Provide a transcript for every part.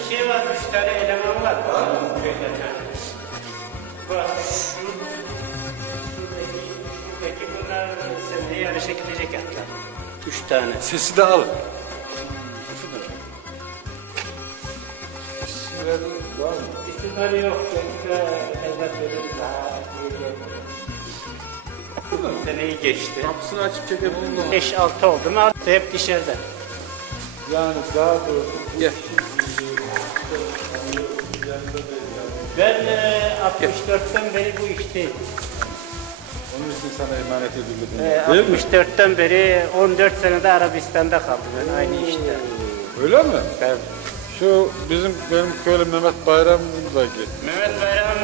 bir şey var, üç tane eleman var. Köyde. Bak şu, şuradaki, şuradaki bunlar seninle yarışa gidecek atlar. Üç tane. Sesi de al. İsimleri var mı? İsimleri yok. Yoksa elbet veririz daha. iyi Seneyi geçti. Kapısını açıp çekebilir 5-6 oldu mu hep dışarıda. Yani daha doğrusu Gel. Ben e, 64'ten beri bu işteyim. onun için sana emanet edildi. E, Değil mi? 64'ten beri 14 senede Arabistan'da kaldım ben aynı işte. Öyle mi? Tabii. Şu bizim benim köylü Mehmet Bayram'daki. Mehmet Bayram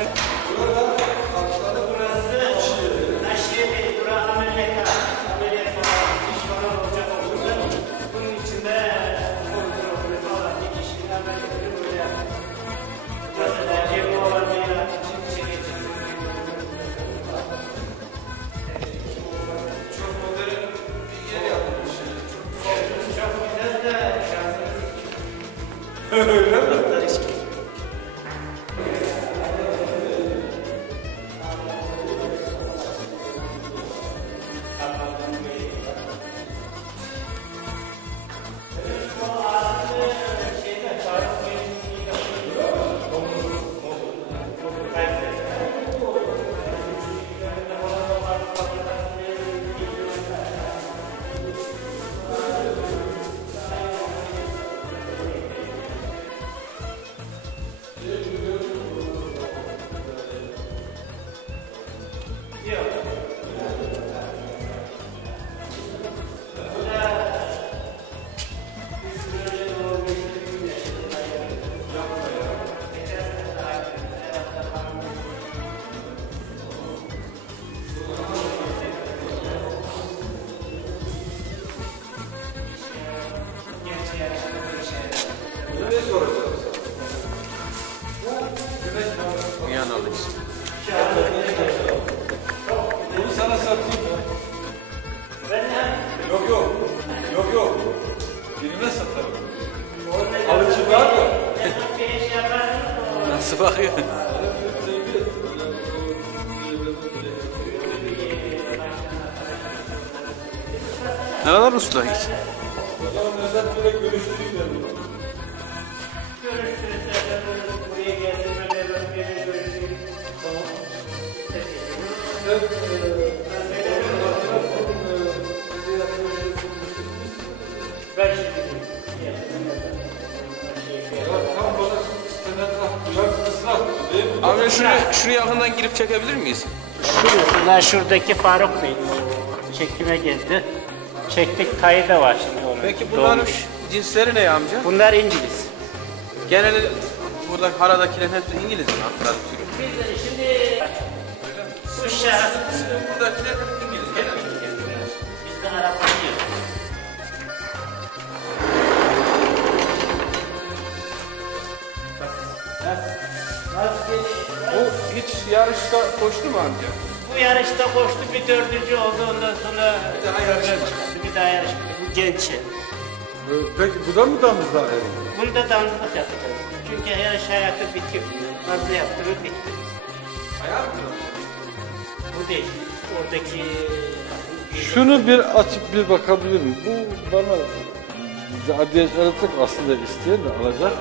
ne kadar usta hiç. O zaman Nevzat Bey'le görüştüreyim ben? Abi şunu, şunu yakından girip çekebilir miyiz? Şurasında şuradaki Faruk Bey çekime geldi. Çektik kayı da var şimdi onun. Peki bunların Doğmuş. cinsleri ne amca? Bunlar İngiliz. Geneli burada haradakilerin hepsi İngiliz mi? Hatta türü. Biz de şimdi bu şahıs Buradakiler hep İngiliz. genel. bizden Arap değil. Nasıl geçiyor? Bu hiç yarışta koştu mu amca? Bu yarışta koştu bir dördüncü oldu ondan sonra Bir daha yarışmadı. Yarışmadı. Bu genç. Ee, Peki bu da mı damızlar? Bunu da damızlık yapacağız. Çünkü yarış hayatı bitiyor. Fazla yaptı mı bitti. Ayar mı? Bu değil. Oradaki Şunu bir açıp bir bakabilir miyim? Bu bana Adiye Yaratık aslında isteyen de alacak.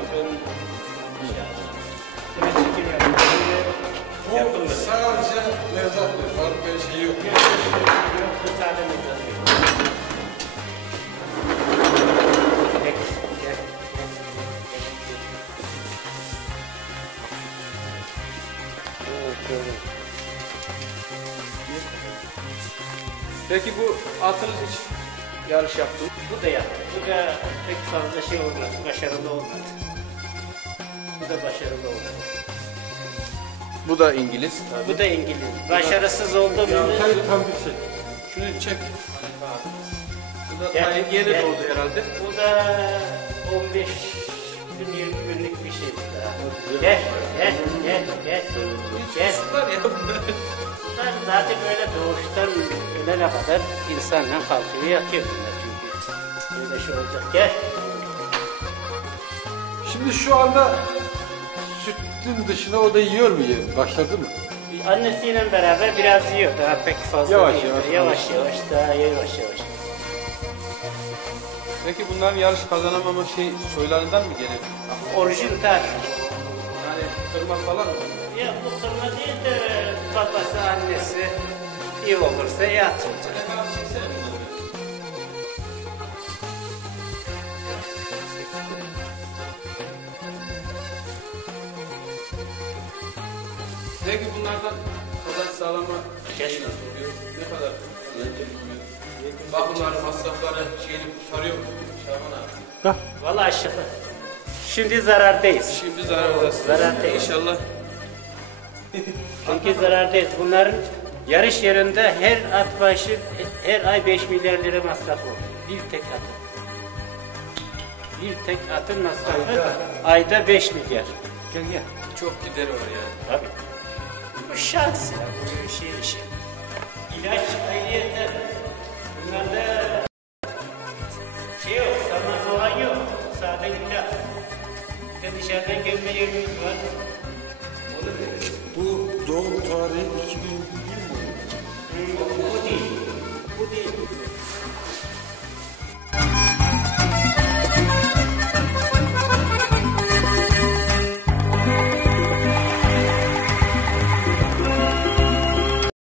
yapıldı. Sadece Nevzat Bey, Faruk Bey şeyi yok. Müsaade Peki, Peki bu atınız hiç yarış yaptı? Bu da yaptı. Bu da pek fazla şey olmadı. Başarılı olmadı. Bu da başarılı olmadı. Bu da İngiliz. Bu da İngiliz. Başarısız oldu mu? Tam bir şey. Şunu çek. Bu da daha yeni gel. doğdu herhalde. Bu da 15 gün 20 günlük bir şey gel, gel. Var ya. Bunlar zaten böyle doğuştan ölene kadar insanla kalkıyor yatıyor bunlar çünkü. Böyle şey olacak. Gel. Şimdi şu anda sütün dışında o da yiyor mu? yiyor? Başladı mı? Annesiyle beraber biraz yiyor. Daha pek fazla Yavaş yavaş, Yavaş yavaş. Daha yavaş yavaş. Peki bunların yarış kazanamama şey soylarından mı gelir? Orijin tar. Kırma falan mı? Ya bu kırma değil de babası annesi iyi olursa yatılacak. Bunları. Peki bunlardan kazanç sağlama şeyi nasıl oluyor? Ne kadar Bakımları, masrafları şeyini kurtarıyor mu? Şaban abi. Vallahi aşağı. Şimdi zarardayız. Şimdi zarardasın. Zarardayız. İnşallah. Çünkü zarardayız. Bunların yarış yerinde her at başı her ay 5 milyar lira masraf olur. Bir tek atın. Bir tek atın masrafı ayda 5 milyar. Gel gel. Çok gider var yani. Tabii. Bu şans ya. Bu şey işi. İlaç ayrıyeten. Bunlarda Dışarıdan gelme yerimiz var. Bu doğum tarihi 2000